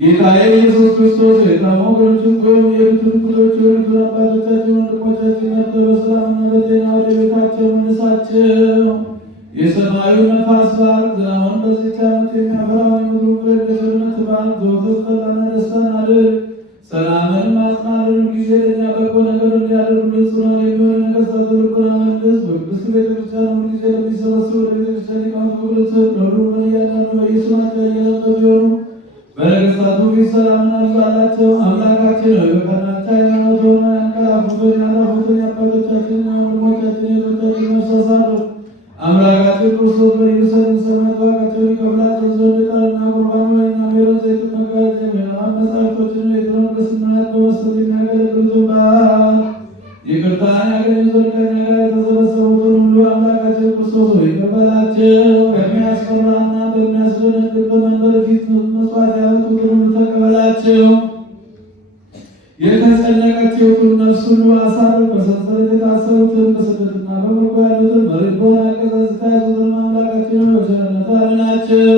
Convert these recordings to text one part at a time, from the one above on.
ጌታዬ ኢየሱስ ክርስቶስ የታመሙትን ጎብኝ፣ የሄዱትን ብዙዎች የሆኑትን አባቶቻችን ወንድሞቻችን በሰላምና በጤና ወደ ቤታቸው መልሳቸው። የሰማዩ ነፋስ ባርክ፣ ዝናቡን በዚህች ዓመት የሚያፈራውን የምድሩን ፍሬ በቸርነት ባርክ። ዘወትር ፈጣንና ደስታን አድርግ፣ ሰላምን አጽናልን። ጊዜ ለእኛ በጎ ነገር እንዲያደርጉልን ጽኑዓን የሚሆኑ ነገሥታት ልቡና መልስ። በቅድስት ቤተክርስቲያን ሁልጊዜ ለሚሰበስቡ ለቤተክርስቲያን ሊቃውንት ክብርን ስጥ። ለሁሉም በእያንዳንዱ በየስማቸው ያየናቸው ቢሆኑ በነገሥታቱ ፊት ሰላምን አብዛላቸው። አምላካችን ሆይ በቀናች ሃይማኖት ሆነው ያንቀላፉትን ያረፉትን የአባቶቻችንና ወንድሞቻችን የእህቶቻችን ነፍስ አሳርፍ። አምላካችን ክርስቶስ በኢየሩሳሌም ሰማዕታት ዋጋቸውን ይከፍላቸው ዘንድ ዕጣንና ቁርባን ወይንና ሜሮን ዘይት መጋረጃ መጻሕፍቶችን የጥበብ ቅስናት በመስጠት የሚያገለግሉትን በዓል ይቅርታን ያገኙ ዘንድ ከእኛ ጋር የተሰበሰቡትን ሁሉ አምላካችን ክርስቶስ ሆይ ይቀበላቸው። በሚያስፈራና በሚያስደነግጥ በመንበር ፊት መስዋዕት ያወጡትን ሁሉ ተቀበላቸው። የተጨነቀችውን ነፍስ ሁሉ አሳርፍ። በሰንሰለት የታሰሩትን በስደትና በምርኮ ያሉትን በልቦና ያቀዘዝታ ያዙትን አምላካችንን በቸርነት አድናቸው።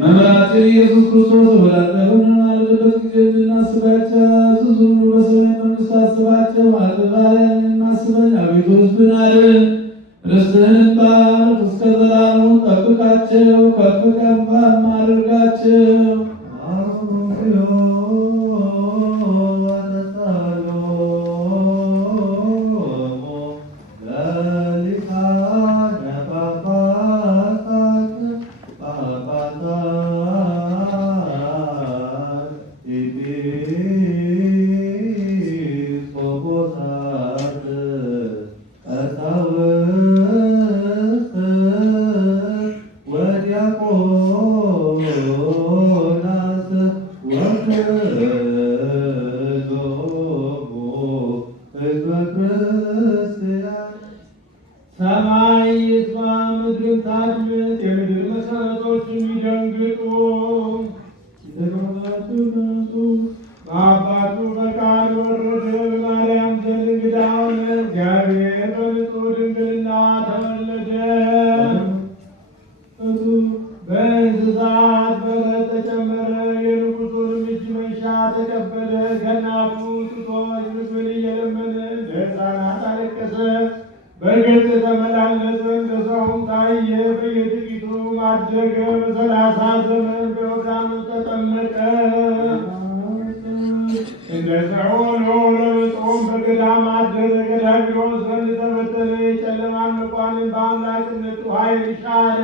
መምህራችን ኢየሱስ ክርስቶስ ወዳለውን አለበት ጊዜ እንድናስባቸው ያዘዙ ሁሉ በሰማይ መንግሥት አስባቸው። አጥባያን እናስበን አቤቱ ሕዝብን አድን። ርስትህን ባርክ፣ እስከ ዘላለሙ ጠብቃቸው፣ ከፍ ከፍ አድርጋቸው። ሰማይ ይስማ፣ ምድርን ታድምጥ፣ የምድር መሠረቶች ይደንግጡ። በአባቱ ፈቃድ ወረደ፣ በማርያም ዘንድ እንግዳ ሆነ። እግዚአብሔር በንጹሕ ድንግልና ተወለደ። በእንስሳት በረት ተጨመረ፣ የንጉሡንም እጅ መንሻ ተቀበለ። ከእናቱ ጡቶች ምግብን እየለመነ ለሕፃናት አለቀሰ። በግልጽ ተመላለሰ፣ እንደ ሰውም ታየ። በየጥቂቱ አደገ። በ30 ዘመን በዮርዳኖስ ተጠመቀ። እንደ ሰው ሆኖ ለመጾም በገዳም አደረ። ከዲያብሎስ ዘንድ ተበተነ። የጨለማን መኳንንት በአምላክነቱ ኃይል ሻረ።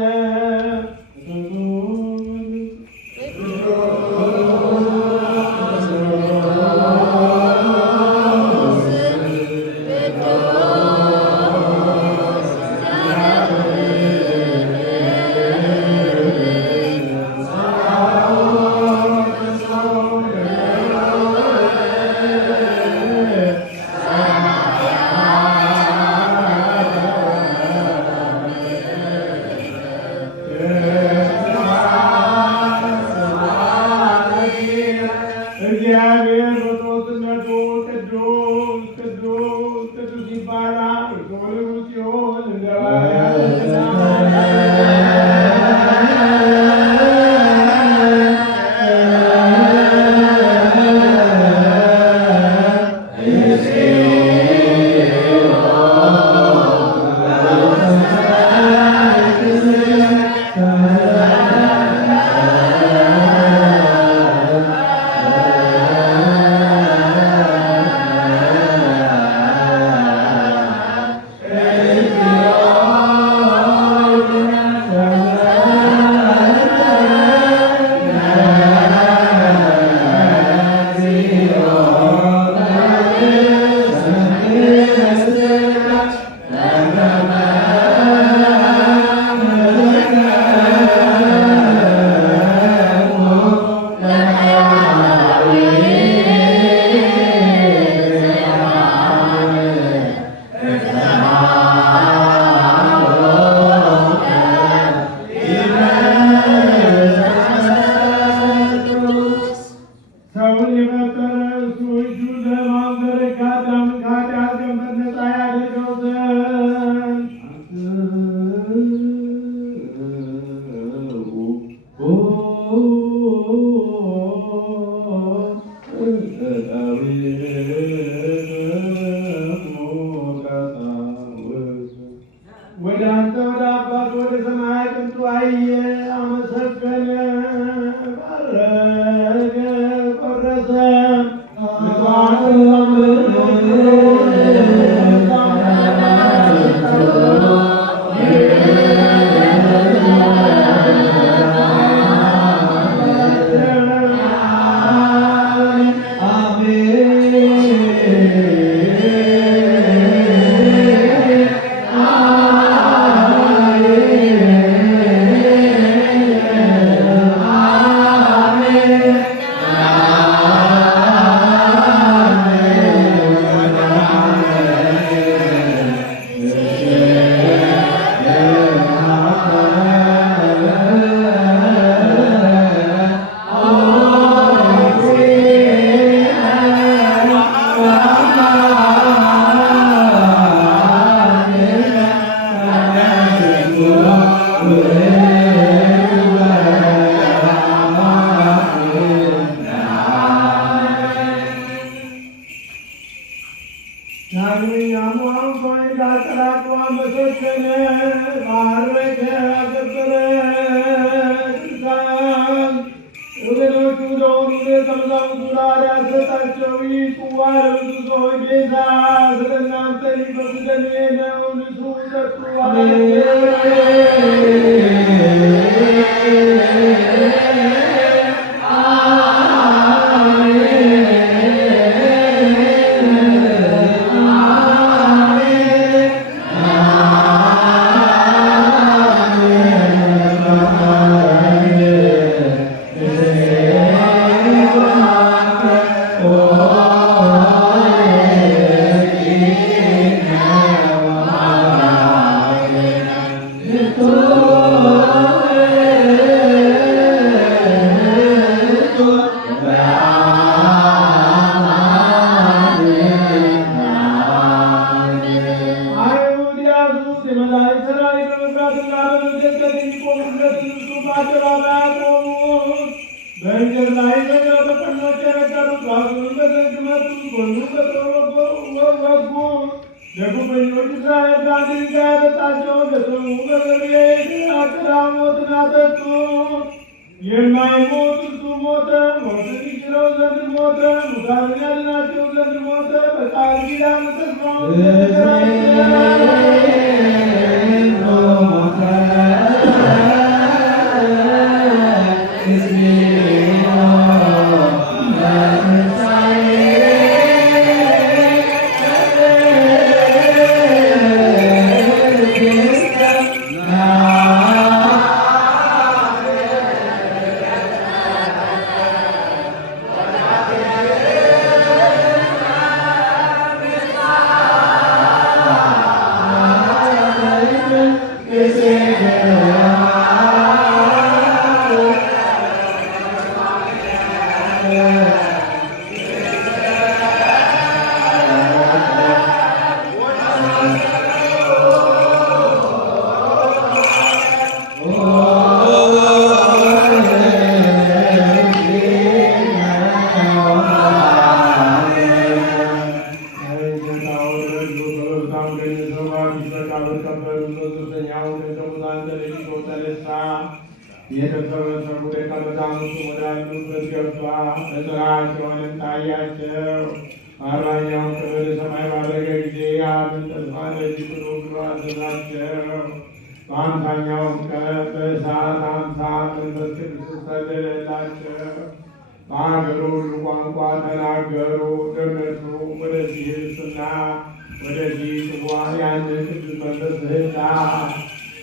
Yeah. አየ፣ አመሰገነ፣ ባረከ፣ ቆረሰ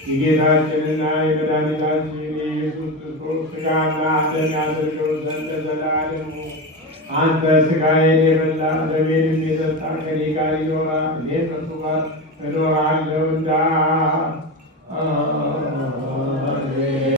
የጌታችንና የመድኃኒታችን የኢየሱስ ክርስቶስ ሥጋና ደም ያደርገው ዘንድ ለዘላለሙ አንተ ሥጋዬን የበላ ደሜንም የጠጣ ከእኔ ጋር ይኖራል፣ እኔም ከእርሱ ጋር እኖራለሁና።